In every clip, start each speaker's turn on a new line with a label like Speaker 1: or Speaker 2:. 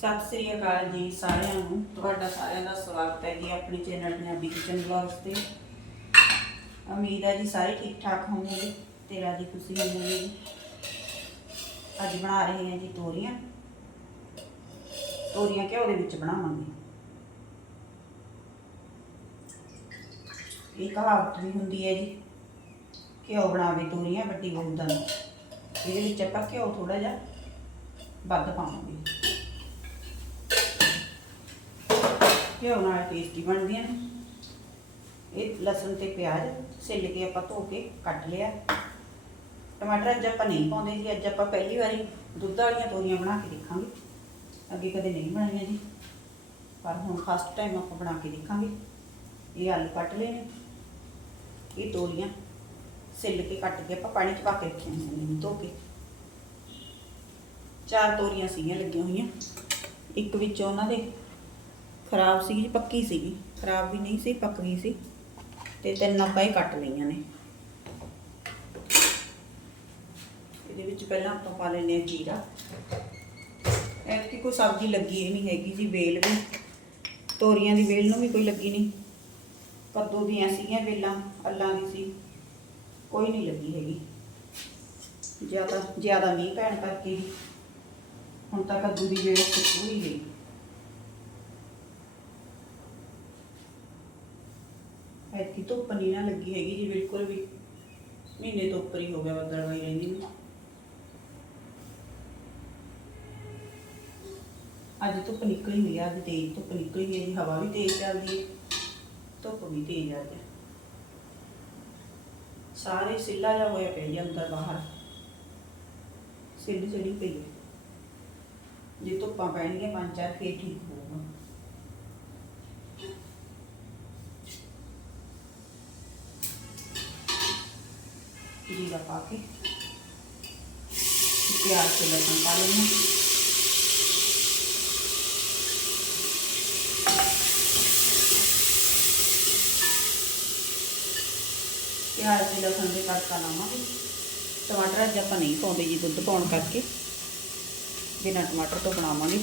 Speaker 1: ਸਤਿ ਸ੍ਰੀ ਅਕਾਲ ਜੀ ਸਾਰਿਆਂ ਨੂੰ। ਤੁਹਾਡਾ ਸਾਰਿਆਂ ਦਾ ਸਵਾਗਤ ਹੈ ਜੀ ਆਪਣੇ ਚੈਨਲ ਪੰਜਾਬੀ ਕਿਚਨ ਬਲੌਗਸ ਤੇ। ਉਮੀਦ ਹੈ ਜੀ ਸਾਰੇ ਠੀਕ ਠਾਕ ਹੋਵੋਗੇ ਤੇ ਰਾਜੀ ਖੁਸ਼ੀ ਹੋਵੋਗੇ ਅੱਜ ਬਣਾ ਰਹੇ ਹਾਂ ਜੀ ਤੋਰੀਆਂ। ਤੋਰੀਆਂ ਘਿਓ ਦੇ ਵਿੱਚ ਬਣਾਵਾਂਗੇ। ਇਹ ਕਹਾਵਤ ਵੀ ਹੁੰਦੀ ਹੈ ਜੀ, ਘਿਓ ਬਣਾਵੇ ਤੋਰੀਆਂ ਵੱਡੀ ਬਹੂ ਇਹਦੇ ਵਿੱਚ ਆਪਾਂ ਘਿਓ ਥੋੜਾ ਜਿਹਾ ਵੱਧ ਪਾਵਾਂਗੇ। ਘਿਓ ਨਾਲ ਟੇਸਟੀ ਬਣਦੀਆਂ ਨੇ। ਇਹ ਲਸਣ ਤੇ ਪਿਆਜ਼ ਸਿੱਲ ਕੇ ਆਪਾਂ ਧੋ ਕੇ ਕੱਟ ਲਿਆ। ਟਮਾਟਰ ਅੱਜ ਆਪਾਂ ਨਹੀਂ ਪਾਉਂਦੇ ਜੀ, ਅੱਜ ਆਪਾਂ ਪਹਿਲੀ ਵਾਰੀ ਦੁੱਧ ਵਾਲੀਆਂ ਤੋਰੀਆਂ ਬਣਾ ਕੇ ਦੇਖਾਂਗੇ। ਅੱਗੇ ਕਦੇ ਨਹੀਂ ਬਣਾਈਆਂ ਜੀ, ਪਰ ਹੁਣ ਫਸਟ ਟਾਈਮ ਆਪਾਂ ਬਣਾ ਕੇ ਦੇਖਾਂਗੇ। ਇਹ ਆਲੂ ਕੱਟ ਲਏ ਨੇ। ਇਹ ਤੋਰੀਆਂ ਸਿੱਲ ਕੇ ਕੱਟ ਕੇ ਆਪਾਂ ਪਾਣੀ ਚ ਪਾ ਕੇ ਰੱਖੀਆਂ ਨੇ, ਧੋ ਕੇ। ਚਾਰ ਤੋਰੀਆਂ ਸੀਗੀਆਂ ਲੱਗੀਆਂ ਹੋਈਆਂ। ਇੱਕ ਵਿੱਚ ਉਹਨਾਂ ਦੇ ਖਰਾਬ ਸੀਗੀ ਜੀ ਪੱਕੀ ਸੀਗੀ। ਖਰਾਬ ਵੀ ਨਹੀਂ ਸੀ, ਪੱਕ ਗਈ ਸੀ। ਤੇ ਤਿੰਨ ਆਪਾਂ ਇਹ ਕੱਟ ਲਈਆਂ ਨੇ। ਇਹਦੇ ਵਿੱਚ ਪਹਿਲਾਂ ਆਪਾਂ ਪਾ ਲੈਨੇ ਆ ਜੀਰਾ। ਐਤਕੀ ਕੋਈ ਸਬਜ਼ੀ ਲੱਗੀ ਹੀ ਨਹੀਂ ਹੈਗੀ ਜੀ, ਵੇਲ ਵੀ। ਤੋਰੀਆਂ ਦੀ ਵੇਲ ਨੂੰ ਵੀ ਕੋਈ ਲੱਗੀ ਨਹੀਂ। ਕੱਦੂ ਦੀਆਂ ਸੀਗੀਆਂ ਵੇਲਾਂ, ਅੱਲਾਂ ਦੀ ਸੀ। ਕੋਈ ਨਹੀਂ ਲੱਗੀ ਹੈਗੀ। ਜ਼ਿਆਦਾ ਜ਼ਿਆਦਾ ਮੀਂਹ ਪੈਣ ਕਰਕੇ। ਹੁਣ ਤਾਂ ਕੱਦੂ ਦੀ ਵੇਲ ਸੁੱਕ ਹੀ। ਗਈ ਐਤਕੀ ਧੁੱਪ ਨਹੀਂ ਨਾ ਲੱਗੀ ਹੈਗੀ ਜੀ, ਬਿਲਕੁਲ ਵੀ। ਮਹੀਨੇ ਤੋਂ ਉੱਪਰ ਹੀ ਹੋ ਗਿਆ ਬੱਦਲ ਰਹਿੰਦੀ ਨੂੰ। ਅੱਜ ਧੁੱਪ ਨਿਕਲੀ ਹੋਈ ਆ, ਅੱਜ ਤੇਜ਼ ਧੁੱਪ ਨਿਕਲੀ ਹੈ ਜੀ, ਹਵਾ ਵੀ ਤੇਜ਼ ਚੱਲਦੀ ਹੈ ਧੁੱਪ ਵੀ ਤੇਜ਼ ਆ ਅੱਜ। ਸਾਰੇ ਸਿੱਲਾ ਜਿਹਾ ਹੋਇਆ ਪਿਆ ਜੀ ਅੰਦਰ ਬਾਹਰ। ਸਿੱਲ ਚੜੀ ਪਈ ਹੈ ਜੇ ਧੁੱਪਾਂ ਪੈਣਗੀਆਂ, ਪੰਜ ਚਾਰ ਫੇਰ ਠੀਕ ਹੋ ਜੀਰਾ ਪਾ ਕੇ ਪਿਆਜ਼ ਤੇ ਲਸਣ ਪਾ ਲੈਣਾ ਪਿਆਜ਼ ਤੇ ਲਸਣ ਦੇ ਤੜਕਾ ਲਾਵਾਂਗੇ। ਟਮਾਟਰ ਅੱਜ ਆਪਾਂ ਨਹੀਂ ਪਾਉਂਦੇ ਜੀ, ਦੁੱਧ ਪਾਉਣ ਕਰਕੇ। ਬਿਨਾਂ ਟਮਾਟਰ ਤੋਂ ਬਣਾਵਾਂਗੇ।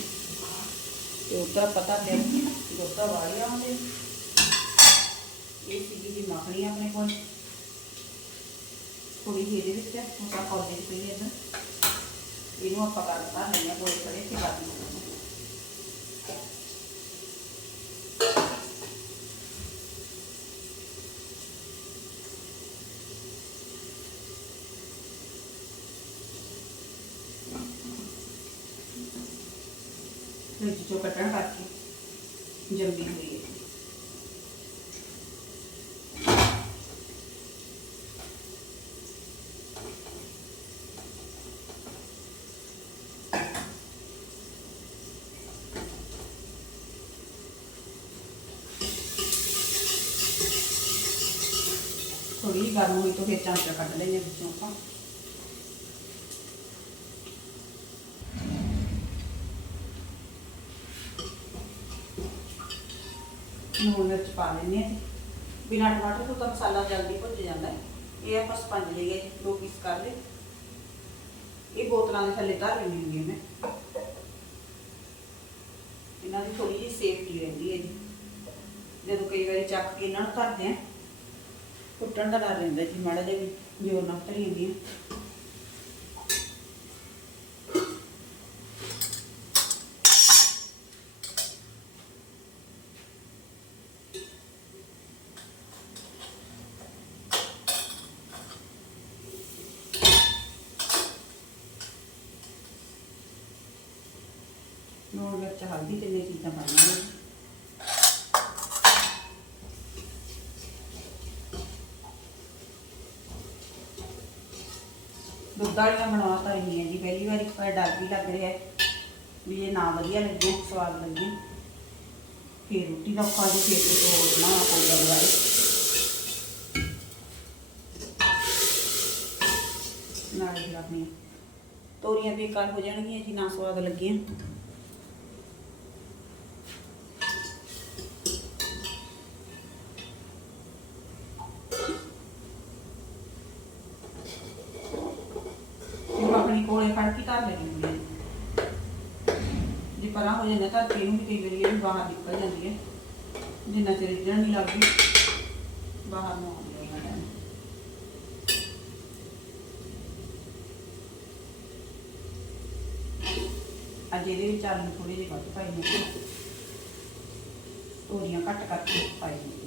Speaker 1: ਤੇ ਉੱਧਰ ਪਤਾ ਤੇ ਦੁੱਧ ਵਾਲੀ ਆਉਂਦੇ। ਇਹ ਸੀਗੀ ਜੀ ਮੱਖਣੀ ਆਪਣੇ ਕੋਲ। ਥੋੜੀ ਜਿਹੀ ਇਹਦੇ ਵਿੱਚ ਹੁਣ ਤਾਂ ਚ ਪਈ ਹੈ ਇਹਨੂੰ ਆਪਾਂ ਕਰਤਾ ਲੈਣੇ ਕੋਲ ਖੜੇ ਤੇ ਕਰ ਦਿੰਦੇ ਵਿੱਚ ਚੋਂ ਕੱਟਣ ਕਰਕੇ ਜਲਦੀ ਹੋਈ ਹੈ ਥੋੜੀ ਜਿਹੀ ਗਰਮ ਹੋਈ ਤੋਂ ਫਿਰ ਚਾਂਚਾ ਕੱਢ ਲੈਣੇ ਵਿੱਚੋਂ ਆਪਾਂ। ਲੂਣ ਮਿਰਚ ਪਾ ਲੈਂਦੇ ਹਾਂ। ਬਿਨਾਂ ਟਮਾਟਰ ਤੋਂ ਤਾਂ ਮਸਾਲਾ ਜਲਦੀ ਭੁੱਜ ਜਾਂਦਾ ਹੈ। ਇਹ ਆਪਾਂ ਸਪੰਜ ਲਈਏ ਦੋ ਪੀਸ ਕਰ ਲਏ। ਇਹ ਬੋਤਲਾਂ ਦੇ ਥੱਲੇ ਧਰ ਲੈਣੀ ਹੁੰਦੀ ਮੈਂ। ਇਹਨਾਂ ਦੀ ਥੋੜੀ ਜਿਹੀ ਸੇਫਟੀ ਰਹਿੰਦੀ ਹੈ ਜੀ। ਜਦੋਂ ਕਈ ਵਾਰੀ ਚੱਕ ਕੇ ਇਹਨਾਂ ਨੂੰ ਧਰਦੇ ਆ ਟੁੱਟਣ ਦਾ ਡਰ ਰਹਿੰਦਾ ਜੀ, ਮਾੜਾ ਜਿਹਾ ਵੀ ਜ਼ੋਰ ਨਾਲ ਧਰੀ ਜਾਂਦੀ ਹੈ ਮਿਰਚ ਹਲਦੀ ਤੇ ਇਹ ਚੀਜ਼ਾਂ ਪਾਉਣੀਆਂ ਨੇ। ਦੁੱਧ ਵਾਲੀਆਂ ਬਣਵਾ ਤਾਂ ਰਹੀ ਹੈ ਜੀ, ਪਹਿਲੀ ਵਾਰੀ ਪਰ ਡਰ ਵੀ ਲੱਗ ਰਿਹਾ ਹੈ ਵੀ ਇਹ ਨਾ ਵਧੀਆ ਲੱਗੇ, ਸਵਾਦ ਲੱਗੇ। ਫਿਰ ਰੋਟੀ ਦਾ ਖਾ ਜੀ, ਫਿਰ ਤੋਂ ਬਣਾਉਣਾ ਪਊਗਾ ਦੁਬਾਰੇ ਨਾਲ ਫਿਰ ਆਪਣੀ ਤੋਰੀਆਂ ਬੇਕਾਰ ਹੋ ਜਾਣਗੀਆਂ ਜੀ, ਨਾ ਸਵਾਦ ਲੱਗੀਆਂ ਉਹ ਆਪਣੀ ਕੋਲੇ ਫੜ ਕੇ ਧਰ ਲੈਣੀ ਹੁੰਦੀ ਹੈ ਜੇ ਪਰਾਂ ਹੋ ਜਾਂਦਾ ਤਾਂ ਨੂੰ ਵੀ ਕਈ ਵਾਰੀ ਇਹ ਵੀ ਬਾਹਰ ਨਿਕਲ ਜਾਂਦੀ ਹੈ। ਜਿੰਨਾ ਚਿਰ ਰਿੱਝਣ ਨਹੀਂ ਲੱਗਦੀ ਬਾਹਰ ਨੂੰ ਆਉਂਦੀ ਹੈ ਉਹਨਾਂ ਟਾਈਮ ਅੱਜ ਇਹਦੇ ਵਿੱਚ ਆਲੂ ਥੋੜੇ ਜਿਹੇ ਵੱਧ ਪਾਈ ਨੇ ਤੋਰੀਆਂ ਕੱਟ ਕਰਕੇ ਪਾਈ ਨੇ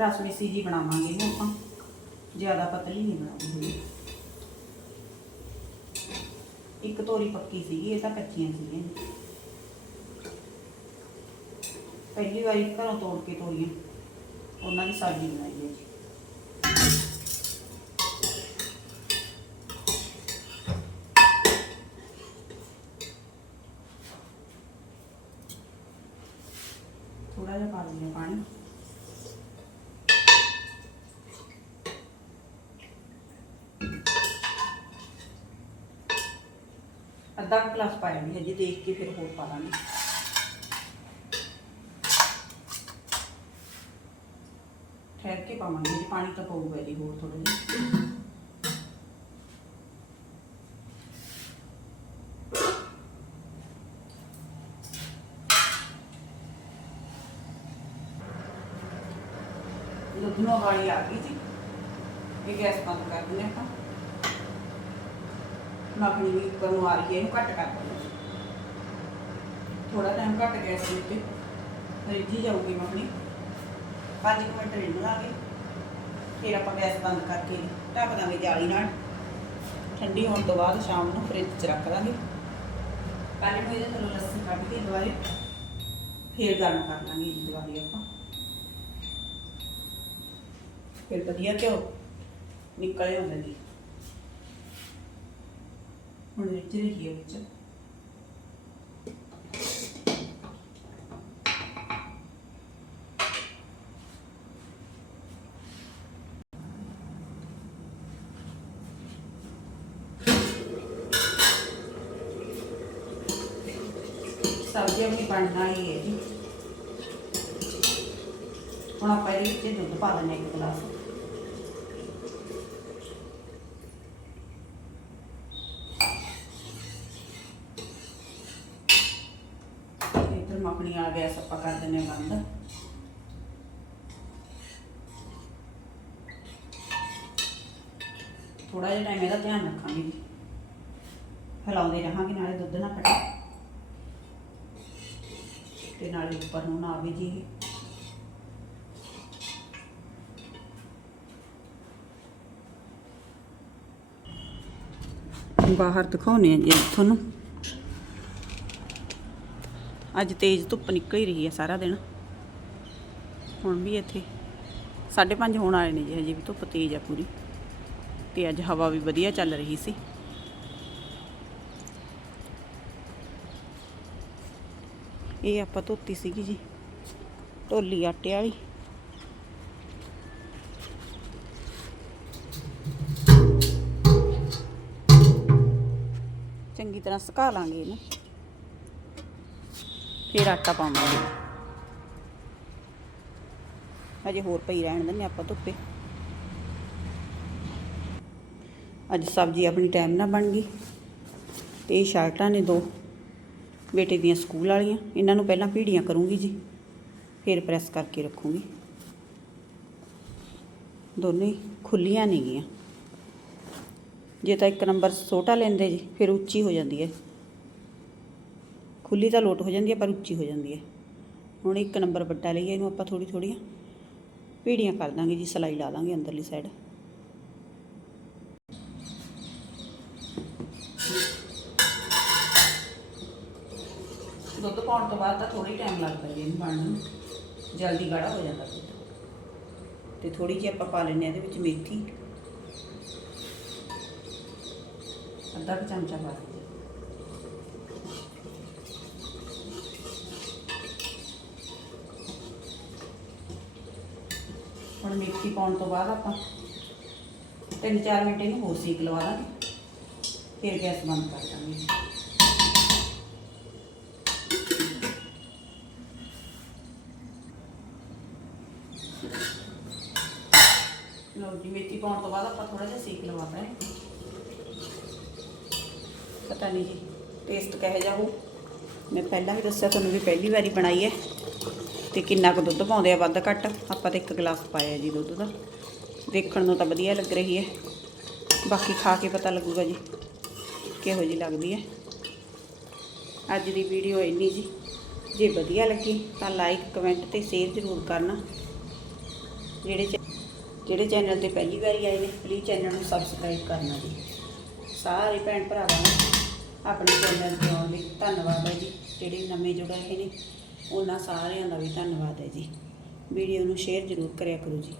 Speaker 1: ਰਸ ਮਿੱਸੀ ਜੀ ਬਣਾਵਾਂਗੇ ਇਹਨੂੰ ਆਪਾਂ। ਜ਼ਿਆਦਾ ਪਤਲੀ ਨਹੀਂ ਬਣਾਉਣੀ ਇੱਕ ਤੋਰੀ ਪੱਕੀ ਸੀਗੀ, ਇਹ ਤਾਂ ਕੱਚੀਆਂ ਸੀਗੀਆਂ। ਪਹਿਲੀ ਵਾਰੀ ਘਰੋਂ ਤੋੜ ਕੇ ਤੋਰੀਆਂ। ਉਹਨਾਂ ਦੀ ਸਬਜ਼ੀ ਬਣਾਈ ਹੈ ਜੀ ਥੋੜਾ ਜਿਹਾ ਪਾ ਦਿੰਦੇ ਹਾਂ ਪਾਣੀ ਅੱਧਾ ਕੁ ਗਲਾਸ ਪਾਇਆ ਵੀ ਹਜੇ ਦੇਖ ਕੇ ਫਿਰ ਹੋਰ ਪਾ ਦਾਂਗੇ ਠਹਿਰ ਕੇ ਪਾਵਾਂਗੇ ਜੀ, ਪਾਣੀ ਤਾਂ ਪਊਗਾ ਜੀ ਹੋਰ ਥੋੜਾ ਜਿਹਾ। ਦੁੱਧ ਨੂੰ ਵਾਲੀ ਆ ਗਈ ਜੀ, ਇਹ ਗੈਸ ਬੰਦ ਕਰ ਦਿੰਦੇ ਆਪਾਂ। ਮੱਖਣੀ ਵੀ ਉੱਪਰ ਨੂੰ ਆ ਰਹੀ ਹੈ ਇਹਨੂੰ ਘੱਟ ਕਰ ਦਿੰਦੇ ਥੋੜਾ ਟਾਈਮ ਘੱਟ ਗੈਸ ਦੇ ਉੱਤੇ ਰਿੱਝੀ ਜਾਊਗੀ ਮੱਖਣੀ 5 ਮਿੰਟ ਰਿੰਨ ਲਾਂਗੇ। ਫਿਰ ਆਪਾਂ ਗੈਸ ਬੰਦ ਕਰਕੇ ਢੱਕ ਦਾਂਗੇ ਜਾਲੀ ਨਾਲ। ਠੰਡੀ ਹੋਣ ਤੋਂ ਬਾਅਦ ਸ਼ਾਮ ਨੂੰ ਫ੍ਰਿਜ 'ਚ ਰੱਖ ਦਾਂਗੇ। ਪਹਿਲੇ ਨੂੰ ਇਹਦੇ ਥੱਲੋਂ ਲੱਸੀ ਕੱਢ ਕੇ ਦੁਬਾਰੇ ਫੇਰ ਗਰਮ ਕਰ ਲਾਂਗੇ ਜੀ ਦੁਬਾਰੇ ਆਪਾਂ। ਫਿਰ ਵਧੀਆ ਘਿਓ ਨਿਕਲੇ ਹੁੰਦੇ ਜੀ ਹੁਣ ਵਿੱਚ ਰਹੀ ਹੈ ਵਿੱਚ ਸਬਜ਼ੀ ਆਪਣੀ ਬਣਨ ਵਾਲੀ ਹੈ ਜੀ ਹੁਣ ਆਪਾਂ ਇਹਦੇ ਵਿੱਚ ਦੁੱਧ ਪਾ ਦਿੰਦੇ ਹਾਂ ਇੱਕ ਗਲਾਸ ਇੱਧਰ ਮੱਖਣੀ ਵਾਲਾ ਗੈਸ ਆਪਾਂ ਕਰ ਦਿੰਦੇ ਹਾਂ ਬੰਦ ਥੋੜਾ ਜਿਹਾ ਟਾਈਮ ਇਹਦਾ ਧਿਆਨ ਰੱਖਾਂਗੇ। ਜੀ ਹਿਲਾਉਂਦੇ ਰਹਾਂਗੇ, ਨਾਲੇ ਦੁੱਧ ਨਾ ਫਟੇ ਤੇ ਨਾਲੇ ਉੱਪਰ ਨੂੰ ਨਾ ਆਵੇ ਜੀ ਬਾਹਰ ਦਿਖਾਉਨੇ ਆ ਜੀ ਤੁਹਾਨੂੰ। ਅੱਜ ਤੇਜ਼ ਧੁੱਪ ਨਿਕਲ ਹੀ ਰਹੀ ਹੈ ਸਾਰਾ ਦਿਨ। ਹੁਣ ਵੀ ਇੱਥੇ 5:30 ਹੋਣ ਵਾਲੇ ਨੇ ਜੀ, ਹਜੇ ਵੀ ਧੁੱਪ ਤੇਜ਼ ਆ ਪੂਰੀ। ਤੇ ਅੱਜ ਹਵਾ ਵੀ ਵਧੀਆ ਚੱਲ ਰਹੀ ਸੀ। ਇਹ ਆਪਾਂ ਧੋਤੀ ਸੀਗੀ ਜੀ, ਢੋਲੀ ਆਟੇ ਵਾਲੀ। ਚੰਗੀ ਤਰ੍ਹਾਂ ਸੁਕਾ ਲਾਂਗੇ ਇਹਨੂੰ। ਫਿਰ ਆਟਾ ਪਾਵਾਂਗੇ। ਅਜੇ ਹੋਰ ਪਈ ਰਹਿਣ ਦਿੰਦੇ ਆਪਾਂ ਧੁੱਪੇ। ਅੱਜ ਸਬਜ਼ੀ ਆਪਣੀ ਟਾਈਮ ਨਾਲ ਬਣ ਗਈ। ਇਹ ਸ਼ਰਟਾਂ ਨੇ ਦੋ, ਬੇਟੇ ਦੀਆਂ ਸਕੂਲ ਵਾਲੀਆਂ। ਇਹਨਾਂ ਨੂੰ ਪਹਿਲਾਂ ਪੀੜੀਆਂ ਕਰੂੰਗੀ ਜੀ, ਫਿਰ ਪ੍ਰੈਸ ਕਰਕੇ ਰੱਖੂੰਗੀ। ਦੋਨੇ ਹੀ ਖੁੱਲੀਆਂ ਨਹੀਂ ਗੀਆਂ ਜੇ ਤਾਂ ਇੱਕ ਨੰਬਰ ਛੋਟਾ ਲੈਂਦੇ ਜੀ, ਫਿਰ ਉੱਚੀ ਹੋ ਜਾਂਦੀ ਹੈ। ਖੁੱਲੀ ਤਾਂ ਲੋਟ ਹੋ ਜਾਂਦੀ ਹੈ, ਪਰ ਉੱਚੀ ਹੋ ਜਾਂਦੀ ਹੈ। ਹੁਣ ਇੱਕ ਨੰਬਰ ਵੱਡਾ ਲਈਏ, ਇਹਨੂੰ ਆਪਾਂ ਥੋੜੀ ਥੋੜੀਆਂ ਪੀੜੀਆਂ ਕਰ ਦਾਂਗੇ ਜੀ, ਸਲਾਈ ਲਾ ਦਾਂਗੇ ਅੰਦਰਲੀ ਸਾਈਡ ਦੁੱਧ ਪਾਉਣ ਤੋਂ ਬਾਅਦ ਤਾਂ ਥੋੜੀ ਟਾਈਮ ਲੱਗਦਾ ਜੀ ਇਹਨੂੰ ਬਣਨ ਨੂੰ। ਜਲਦੀ ਗਾੜਾ ਹੋ ਜਾਂਦਾ ਦੁੱਧ ਤੇ ਥੋੜੀ ਜਿਹੀ ਆਪਾਂ ਪਾ ਲੈਂਦੇ ਹਾਂ ਇਹਦੇ ਵਿੱਚ ਮੇਥੀ। ਅੱਧਾ ਕੁ ਚਮਚਾ ਪਾ ਦਿੰਦੇ ਹੁਣ ਮੇਥੀ ਪਾਉਣ ਤੋਂ ਬਾਅਦ ਆਪਾਂ ਤਿੰਨ ਚਾਰ ਮਿੰਟ ਇਹਨੂੰ ਹੋਰ ਸੇਕ ਲਵਾ ਦਾਂਗੇ। ਫਿਰ ਗੈਸ ਬੰਦ ਕਰ ਦਾਂਗੇ ਲਓ ਜੀ ਮੇਥੀ ਪਾਉਣ ਤੋਂ ਬਾਅਦ ਆਪਾਂ ਥੋੜਾ ਜਿਹਾ ਸੇਕ ਲਵਾਉਣਾ ਹੈ ਪਤਾ ਨਹੀਂ ਜੀ ਟੇਸਟ ਕਿਹੋ ਜਿਹਾ ਹੋਊ। ਮੈਂ ਪਹਿਲਾਂ ਵੀ ਦੱਸਿਆ, ਤੁਹਾਨੂੰ ਵੀ ਪਹਿਲੀ ਵਾਰੀ ਬਣਾਈ ਹੈ। ਤੇ ਕਿੰਨਾ ਕੁ ਦੁੱਧ ਪਾਉਂਦੇ ਆ, ਵੱਧ ਘੱਟ। ਆਪਾਂ ਤਾਂ ਇੱਕ ਗਲਾਸ ਪਾਇਆ ਜੀ ਦੁੱਧ ਦਾ। ਦੇਖਣ ਨੂੰ ਤਾਂ ਵਧੀਆ ਲੱਗ ਰਹੀ ਹੈ। ਬਾਕੀ ਖਾ ਕੇ ਪਤਾ ਲੱਗੂਗਾ ਜੀ, ਕਿਹੋ ਜੀ ਲੱਗਦੀ ਹੈ। ਅੱਜ ਦੀ ਵੀਡੀਓ ਇੰਨੀ ਜੀ। ਜੇ ਵਧੀਆ ਲੱਗੀ, ਤਾਂ ਲਾਈਕ ਕਮੈਂਟ ਤੇ ਸ਼ੇਅਰ ਜ਼ਰੂਰ ਕਰਨਾ। ਜਿਹੜੇ ਜਿਹੜੇ ਚੈਨਲ ਤੇ ਪਹਿਲੀ ਵਾਰੀ ਆਏ ਨੇ ਪਲੀਜ਼ ਚੈਨਲ ਨੂੰ ਸਬਸਕ੍ਰਾਈਬ ਕਰਨਾ ਜੀ। ਸਾਰੇ ਭੈਣ ਭਰਾਵਾਂ ਨੂੰ ਆਪਣੇ ਚੈਨਲ ਤੇ ਆਉਣ ਲਈ ਧੰਨਵਾਦ ਹੈ ਜੀ। ਜਿਹੜੇ ਨਵੇਂ ਜੁੜ ਰਹੇ ਨੇ, ਉਹਨਾਂ ਸਾਰਿਆਂ ਦਾ ਵੀ ਧੰਨਵਾਦ ਹੈ ਜੀ। ਵੀਡੀਓ ਨੂੰ ਸ਼ੇਅਰ ਜ਼ਰੂਰ ਕਰਿਆ ਕਰੋ ਜੀ।